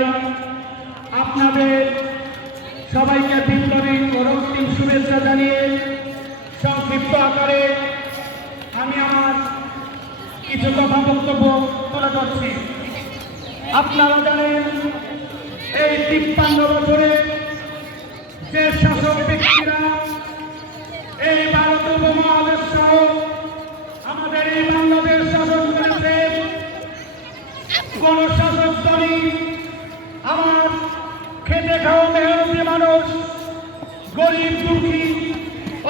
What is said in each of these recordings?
চাই আপনাদের সবাইকে বিপ্লবী ও রক্তিম শুভেচ্ছা জানিয়ে সংক্ষিপ্ত আকারে আমি আমার কিছু কথা বক্তব্য তুলে ধরছি। আপনারা জানেন এই 53 বছরে যে শাসক ব্যক্তিরা এই ভারত উপমহাদেশ সহ আমাদের এই বাংলাদেশ শাসন করেছে, কোন শাসক দলই আমার খেতে খাওয়া মেহনতি মানুষ, গরিব দুঃখী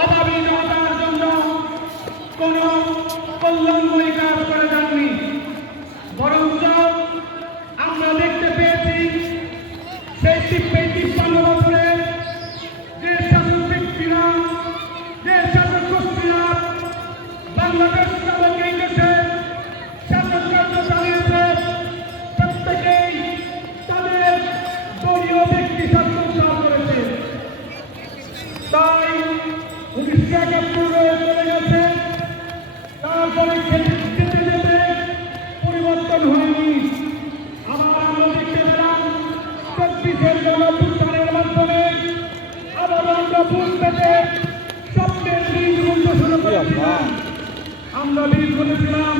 অভাবী জনতার জন্য কোন কল্যাণময়ী কাজ করে যাননি। বরঞ্চ আমরা দেখতে পেয়েছি সেই 53 বছরে যে শাসক ব্যক্তিরা, যে শাসক গোষ্ঠীরা বাংলাদেশ নামক এই দেশে শাসন কার্য চালিয়েছে, প্রত্যেকেই তাদের দলীয় ব্যক্তি শাসন করেছে। তাই 1971 চলে গেছে, তারপরে যেতে যেতে পরিবর্তন হয়নি। আবার আমরা দেখতে পেলাম 24-এর গণঅভ্যুত্থানের মাধ্যমে আবার আমরা ভোট পেতে স্বপ্নের বীজ রুপণ শুরু করেছিলাম। আমরা বীজ বলেছিলাম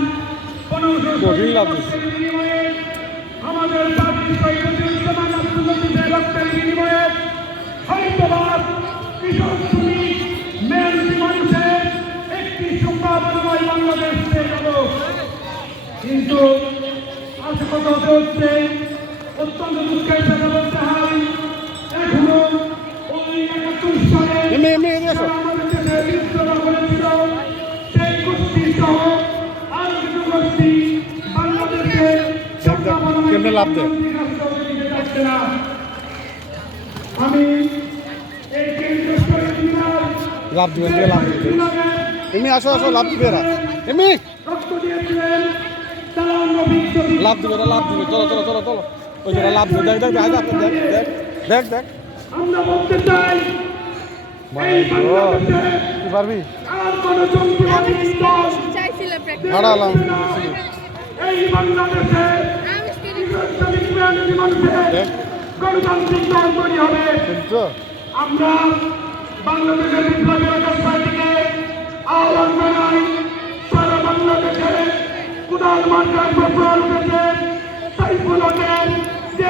1500 বিনিময়ে আমাদের পার্টির শহীদুজ্জামান আব্দুল লতিফের রক্তের বিনিময়ে হয়তোবার কৃষক শ্রমিক মেহনতি মানুষের একটি সুখবরময় বাংলাদেশ পেয়ে গেল। কিন্তু আজ কথা হচ্ছে অত্যন্ত দুঃখের সাথে বলতে হয়, এখনো ওই 71 সালে আমাদের দেশে বিপ্লব করেছিল সেই গোষ্ঠী সহ আরো কিছু গোষ্ঠী বাংলাদেশে আমি এই কেন্দ্রীয় লাভ দিবেন, লাভ দিবেন। এমনি আসো আসো, লাভ দিবে এরা, এমনি রক্ত দিয়েছিলেন তারা লাভ দিবে, লাভ দিবে। চলো চলো চলো চলো, ওই যে লাভ দিবে। দেখ দেখ দেখ দেখ দেখ দেখ দেখ। আমরা বলতে চাই এই বাংলাদেশে কি পারবি আর কোন জঙ্গিবাদী দল হারালাম। এই বাংলাদেশে শ্রমিক মেহনতি মানুষের গণতান্ত্রিক দল তৈরি হবে। আমরা বাংলাদেশের বিপ্লবী পার্টিকে আহ্বান জানাই, সারা বাংলাদেশে কুদাল মার্কার প্রচার উঠেছে সাইফুল হকের যে